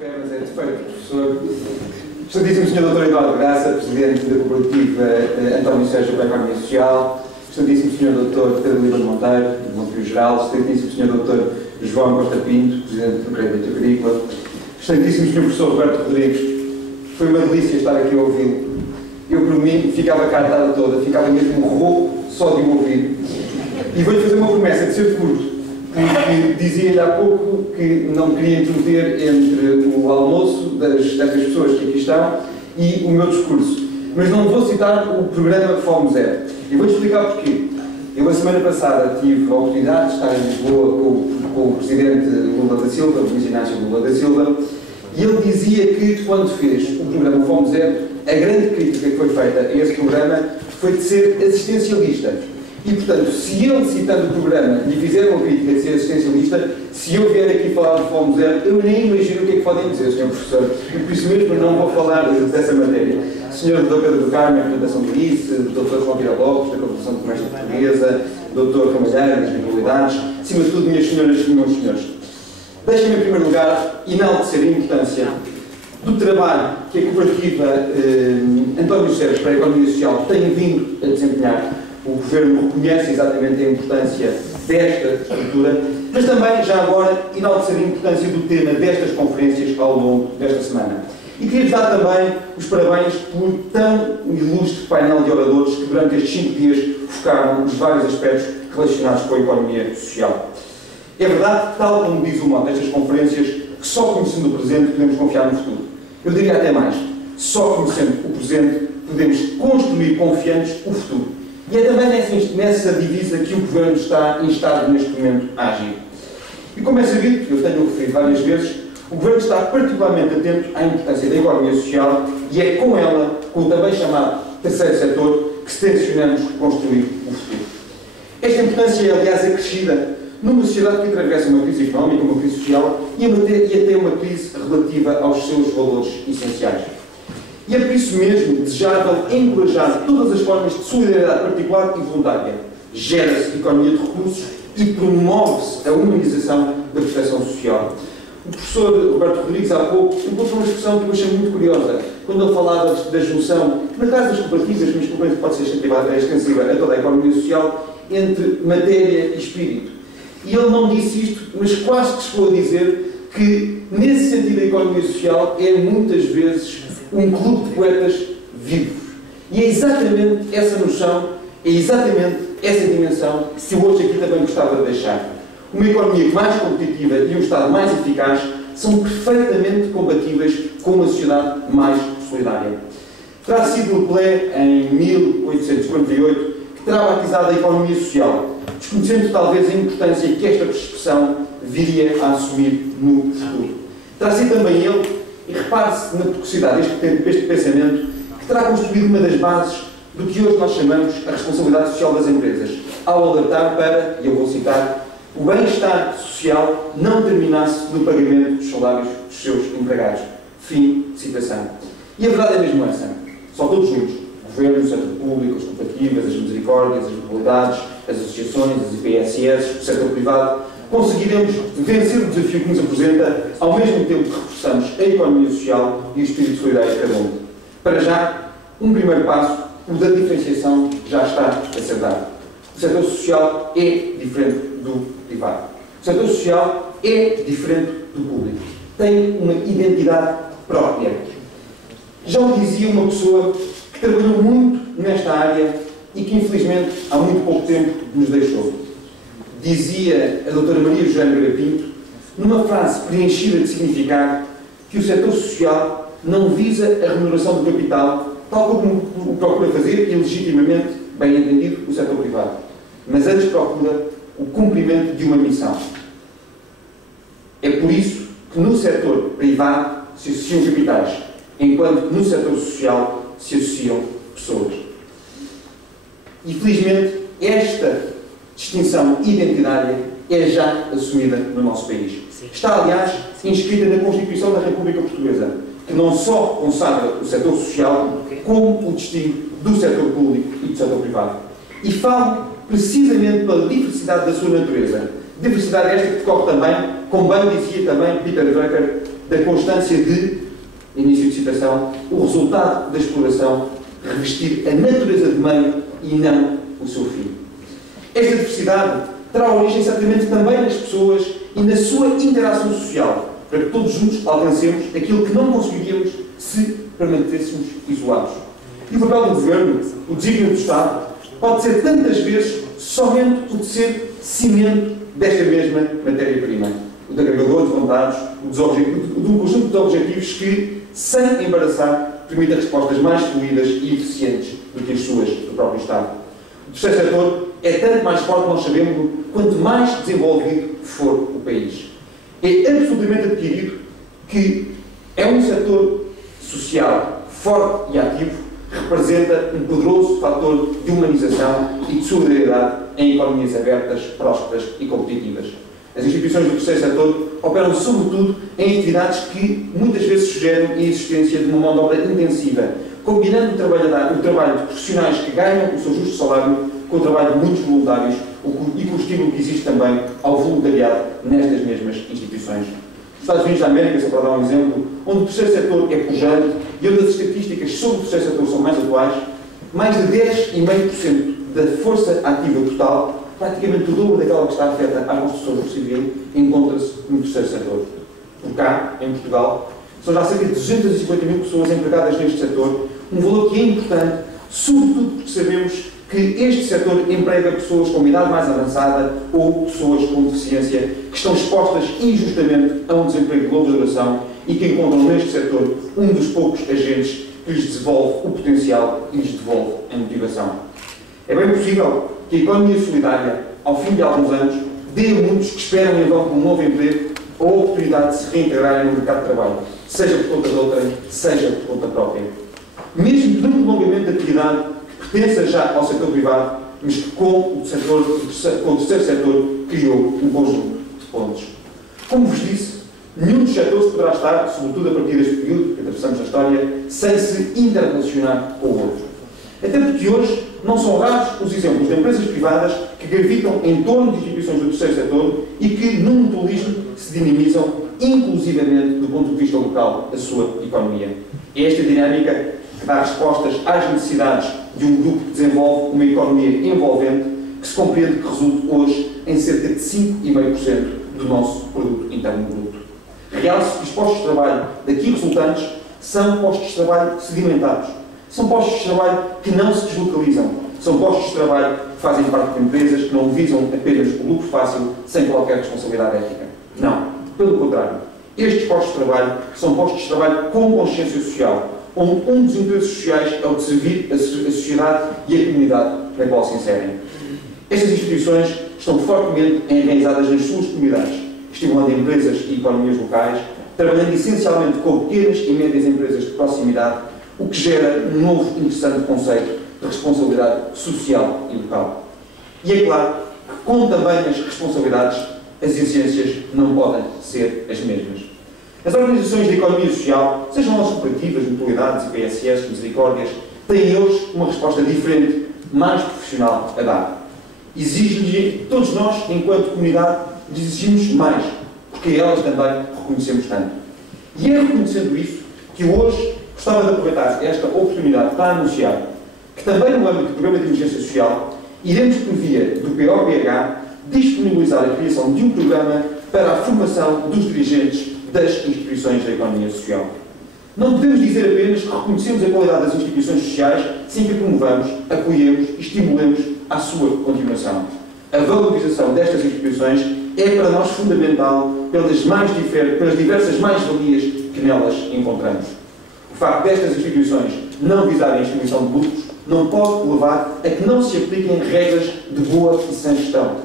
Mas é defeito, professor. Excelentíssimo Sr. Dr. Eduardo Graça, Presidente da Cooperativa António Sérgio para a Economia Social, Excelentíssimo Sr. Dr. Pedro Lima Monteiro, do Monteiro Geral, Excelentíssimo Sr. Dr. João Costa Pinto, Presidente do Crédito Agrícola, Excelentíssimo Sr. Professor Roberto Rodrigues, foi uma delícia estar aqui a ouvi-lo. Eu, por mim, ficava cá a tarde toda, ficava mesmo rouco só de o ouvir. E vou-lhe fazer uma promessa de ser curto. Dizia-lhe há pouco que não queria interromper entre o almoço destas pessoas que aqui estão e o meu discurso. Mas não vou citar o programa Fome Zero. E vou-lhe explicar porquê. Eu, a semana passada, tive a oportunidade de estar em Lisboa com o Presidente Lula da Silva, o Luís Inácio Lula da Silva, e ele dizia que, quando fez o programa Fome Zero, a grande crítica que foi feita a esse programa foi de ser assistencialista. E, portanto, se ele, citando o programa, lhe fizer uma crítica de ser assistencialista, se eu vier aqui falar de Fome Zero, eu nem imagino o que é que podem dizer, Sr. Professor. E por isso mesmo não vou falar dessa matéria. Sr. Dr. Pedro do Carmo, Implementação do ICE, Dr. João Vieira Lopes, da Confederação de Comércio Portuguesa, Dr. Ramalheiro, das Mutualidades, acima de tudo, minhas senhoras e meus senhores. Deixem-me, em primeiro lugar, enaltecer a importância do trabalho que a Cooperativa António Sérgio para a Economia Social tem vindo a desempenhar. O Governo reconhece exatamente a importância desta estrutura, mas também, já agora, enaltecer a importância do tema destas conferências ao longo desta semana. E queria-vos dar também os parabéns por tão ilustre painel de oradores que durante estes 5 dias focaram os vários aspectos relacionados com a economia social. É verdade, tal como diz o mote destas conferências, que só conhecendo o presente podemos confiar no futuro. Eu diria até mais, só conhecendo o presente podemos construir confiantes o futuro. E é também nessa divisa que o Governo está instado neste momento a agir. E como é sabido, eu tenho referido várias vezes, o Governo está particularmente atento à importância da economia social e é com ela, com o também chamado terceiro setor, que se tencionamos construir o futuro. Esta importância é, aliás, acrescida numa sociedade que atravessa uma crise económica, uma crise social e até uma crise relativa aos seus valores essenciais. E é por isso mesmo desejável encorajar todas as formas de solidariedade particular e voluntária. Gera-se economia de recursos e promove-se a humanização da proteção social. O professor Roberto Rodrigues, há pouco, encontrou uma expressão que eu achei muito curiosa, quando ele falava da junção, na casa das cooperativas, mas que pode ser extensiva a toda a economia social, entre matéria e espírito. E ele não disse isto, mas quase que chegou a dizer que, nesse sentido, a economia social é muitas vezes um clube de poetas vivos. E é exatamente essa noção, é exatamente essa dimensão que eu hoje aqui também gostava de deixar. Uma economia mais competitiva e um Estado mais eficaz são perfeitamente compatíveis com uma sociedade mais solidária. Terá sido Leclerc, em 1848, que terá batizado a economia social, desconhecendo talvez a importância que esta expressão viria a assumir no futuro. Terá sido também ele, e repare-se na precocidade deste pensamento, que terá construído uma das bases do que hoje nós chamamos a responsabilidade social das empresas, ao alertar para, e eu vou citar, o bem-estar social não terminasse no pagamento dos salários dos seus empregados. Fim de citação. E a verdade é mesmo essa. Só todos juntos, o Governo, o setor público, as cooperativas, as misericórdias, as mutualidades, as associações, as IPSS, o setor privado, conseguiremos vencer o desafio que nos apresenta, ao mesmo tempo que reforçamos a economia social e o espírito solidário de cada um. Para já, um primeiro passo, o da diferenciação, já está a ser dado. O setor social é diferente do privado. O setor social é diferente do público. Tem uma identidade própria. Já o dizia uma pessoa que trabalhou muito nesta área e que, infelizmente, há muito pouco tempo nos deixou. Dizia a doutora Maria Joana Garapinto, numa frase preenchida de significado, que o setor social não visa a remuneração do capital, tal como o procura fazer, e legitimamente, bem entendido, o setor privado. Mas antes procura o cumprimento de uma missão. É por isso que no setor privado se associam capitais, enquanto no setor social se associam pessoas. E, felizmente, esta distinção identitária é já assumida no nosso país. Está, aliás, inscrita na Constituição da República Portuguesa, que não só consagra o setor social, como o destino do setor público e do setor privado. E fala precisamente pela diversidade da sua natureza. Diversidade esta que decorre também, como bem dizia também Peter Drucker, da constância de, início de citação, o resultado da exploração revestir a natureza de meio e não o seu fim. Esta diversidade terá origem certamente também nas pessoas e na sua interação social, para que todos juntos alcancemos aquilo que não conseguiríamos se permanecêssemos isolados. E o papel do Governo, o desígnio do Estado, pode ser tantas vezes somente o de ser cimento desta mesma matéria-prima, o de agregador de vontades, o de um conjunto de objetivos que, sem embaraçar, permita respostas mais fluidas e eficientes do que as suas do próprio Estado. O terceiro setor é tanto mais forte, nós sabemos, quanto mais desenvolvido for o país. É absolutamente adquirido que é um setor social forte e ativo, representa um poderoso fator de humanização e de solidariedade em economias abertas, prósperas e competitivas. As instituições do terceiro setor operam sobretudo em atividades que muitas vezes sugerem a existência de uma mão de obra intensiva, combinando o trabalho de profissionais que ganham o seu justo salário com o trabalho de muitos voluntários e com o estímulo que existe também ao voluntariado nestas mesmas instituições. Os Estados Unidos da América, só para dar um exemplo, onde o terceiro setor é pujante e onde as estatísticas sobre o terceiro setor são mais atuais, mais de 10,5% da força ativa total, praticamente o dobro daquela que está afeta à construção civil, encontra-se no terceiro setor. Por cá, em Portugal, são já cerca de 250 mil pessoas empregadas neste setor, um valor que é importante, sobretudo porque sabemos que este setor emprega pessoas com uma idade mais avançada ou pessoas com deficiência que estão expostas injustamente a um desemprego de longa duração e que encontram neste setor um dos poucos agentes que lhes devolve o potencial e lhes devolve a motivação. É bem possível que a economia solidária, ao fim de alguns anos, dê a muitos que esperam em vão por um novo emprego a oportunidade de se reintegrarem no mercado de trabalho, seja por conta de outrem, seja por conta própria. Mesmo que num prolongamento da atividade que pertença já ao setor privado, mas que com o terceiro setor criou um conjunto de pontos. Como vos disse, nenhum dos setores poderá estar, sobretudo a partir deste período que atravessamos na história, sem se interrelacionar com o outro. Até porque hoje não são raros os exemplos de empresas privadas que gravitam em torno de instituições do terceiro setor e que, no mutualismo, se dinamizam inclusivamente do ponto de vista local da sua economia. É esta dinâmica que dá respostas às necessidades de um grupo que desenvolve uma economia envolvente que se compreende que resulta hoje em cerca de 5,5% do nosso produto interno bruto. Realce que os postos de trabalho daqui resultantes são postos de trabalho sedimentados. São postos de trabalho que não se deslocalizam. São postos de trabalho que fazem parte de empresas que não visam apenas o lucro fácil, sem qualquer responsabilidade ética. Não. Pelo contrário. Estes postos de trabalho são postos de trabalho com consciência social, onde um dos interesses sociais é o de servir a sociedade e a comunidade na qual se inserem. Estas instituições estão fortemente enraizadas nas suas comunidades, estimulando empresas e economias locais, trabalhando essencialmente com pequenas e médias empresas de proximidade, o que gera um novo interessante conceito de responsabilidade social e local. E é claro que, com também as responsabilidades, as exigências não podem ser as mesmas. As organizações de economia social, sejam elas cooperativas, mutualidades, IPSS, misericórdias, têm hoje uma resposta diferente, mais profissional a dar. Exige-lhes, todos nós, enquanto comunidade, lhes exigimos mais, porque elas também reconhecemos tanto. E é reconhecendo isso que hoje gostava de aproveitar esta oportunidade para anunciar que também no âmbito do Programa de Emergência Social iremos, por via do POPH, disponibilizar a criação de um programa para a formação dos dirigentes das instituições da economia social. Não podemos dizer apenas que reconhecemos a qualidade das instituições sociais sem que a promovamos, apoiemos e estimulemos a sua continuação. A valorização destas instituições é para nós fundamental pelas diversas mais-valias que nelas encontramos. O facto destas instituições não visarem a extinção de lucros não pode levar a que não se apliquem regras de boa e sã gestão.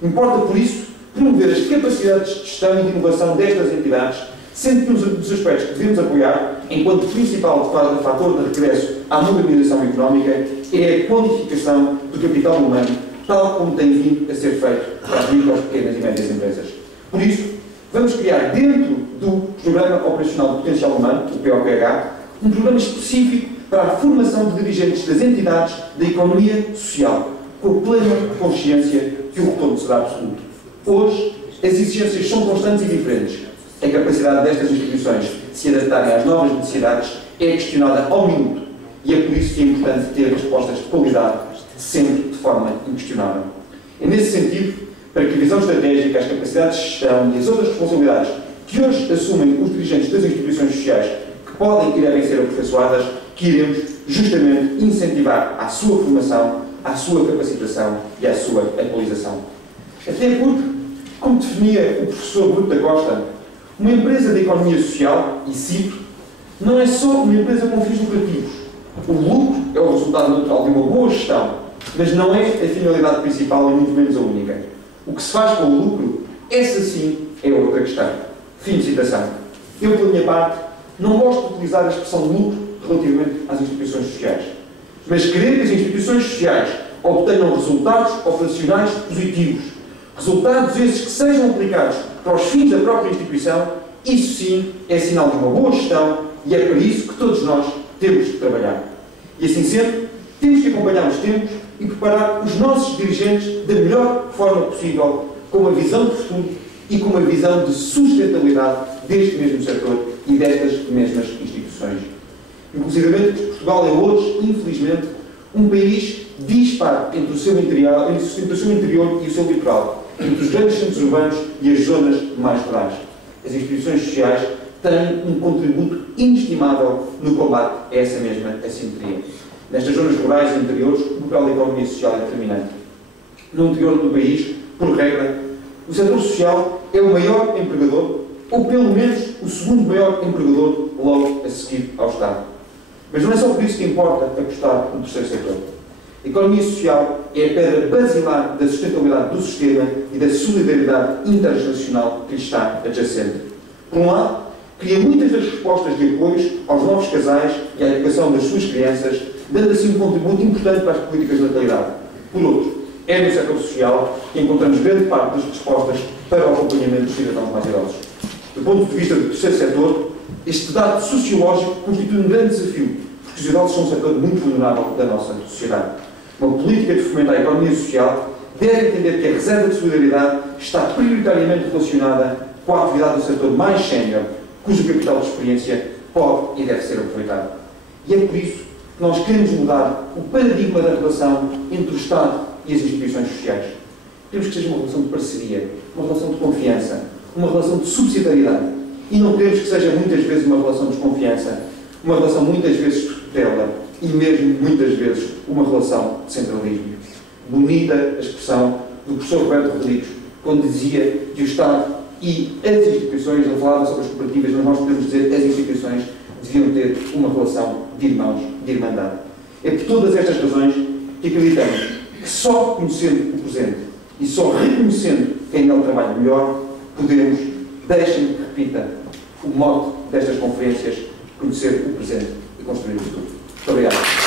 Importa, por isso, promover as capacidades de gestão e de inovação destas entidades, sendo que um dos aspectos que devemos apoiar, enquanto principal fator de regresso à modernização económica, é a qualificação do capital humano, tal como tem vindo a ser feito para as micro, pequenas e médias empresas. Por isso, vamos criar dentro do Programa Operacional de Potencial Humano, o POPH, um programa específico para a formação de dirigentes das entidades da economia social, com a plena consciência que o retorno será absoluto. Hoje, as exigências são constantes e diferentes. A capacidade destas instituições de se adaptarem às novas necessidades é questionada ao minuto e é por isso que é importante ter respostas de qualidade, sempre de forma inquestionável. É nesse sentido, para que a visão estratégica, as capacidades de gestão e as outras responsabilidades que hoje assumem os dirigentes das instituições sociais, que podem e devem ser aperfeiçoadas, que iremos justamente incentivar a sua formação, a sua capacitação e a sua atualização. Até porque, como definia o professor Bruto da Costa, uma empresa de economia social, e cito, não é só uma empresa com fins lucrativos. O lucro é o resultado natural de uma boa gestão, mas não é a finalidade principal e muito menos a única. O que se faz com o lucro, essa sim é outra questão. Fim de citação. Eu, pela minha parte, não gosto de utilizar a expressão lucro relativamente às instituições sociais. Mas querer que as instituições sociais obtenham resultados operacionais positivos, resultados esses que sejam aplicados para os fins da própria instituição, isso sim é sinal de uma boa gestão e é para isso que todos nós temos de trabalhar. E assim sendo, temos que acompanhar os tempos e preparar os nossos dirigentes da melhor forma possível, com uma visão de futuro e com uma visão de sustentabilidade deste mesmo setor e destas mesmas instituições. Inclusive, Portugal é hoje, infelizmente, um país dispar entre o seu interior e o seu litoral, entre os grandes centros urbanos e as zonas mais rurais. As instituições sociais têm um contributo inestimável no combate a essa mesma assimetria. Nestas zonas rurais e interiores, o papel da economia social é determinante. No interior do país, por regra, o setor social é o maior empregador, ou pelo menos o segundo maior empregador, logo a seguir ao Estado. Mas não é só por isso que importa apostar no terceiro setor. A economia social é a pedra basilar da sustentabilidade do sistema e da solidariedade internacional que lhe está adjacente. Por um lado, cria muitas das respostas de apoios aos novos casais e à educação das suas crianças, dando assim um contributo importante para as políticas de natalidade. Por outro, é no setor social que encontramos grande parte das respostas para o acompanhamento dos cidadãos mais idosos. Do ponto de vista do terceiro setor, este dado sociológico constitui um grande desafio, porque os idosos são um setor muito vulnerável da nossa sociedade. Uma política de fomento à economia social deve entender que a reserva de solidariedade está prioritariamente relacionada com a atividade do setor mais sénior, cujo capital de experiência pode e deve ser aproveitado. E é por isso que nós queremos mudar o paradigma da relação entre o Estado e as instituições sociais. Queremos que seja uma relação de parceria, uma relação de confiança, uma relação de subsidiariedade. E não queremos que seja muitas vezes uma relação de desconfiança, uma relação muitas vezes de tutela e mesmo muitas vezes uma relação de centralismo. Bonita a expressão do professor Roberto Rodrigues, quando dizia que o Estado e as instituições, ele falava sobre as cooperativas, mas nós podemos dizer que as instituições deviam ter uma relação de irmãos, de irmandade. É por todas estas razões que acreditamos que só conhecendo o presente e só reconhecendo quem nele trabalha melhor, podemos, deixem-me que repita o mote destas conferências, conhecer o presente e construir o futuro. Muito obrigado.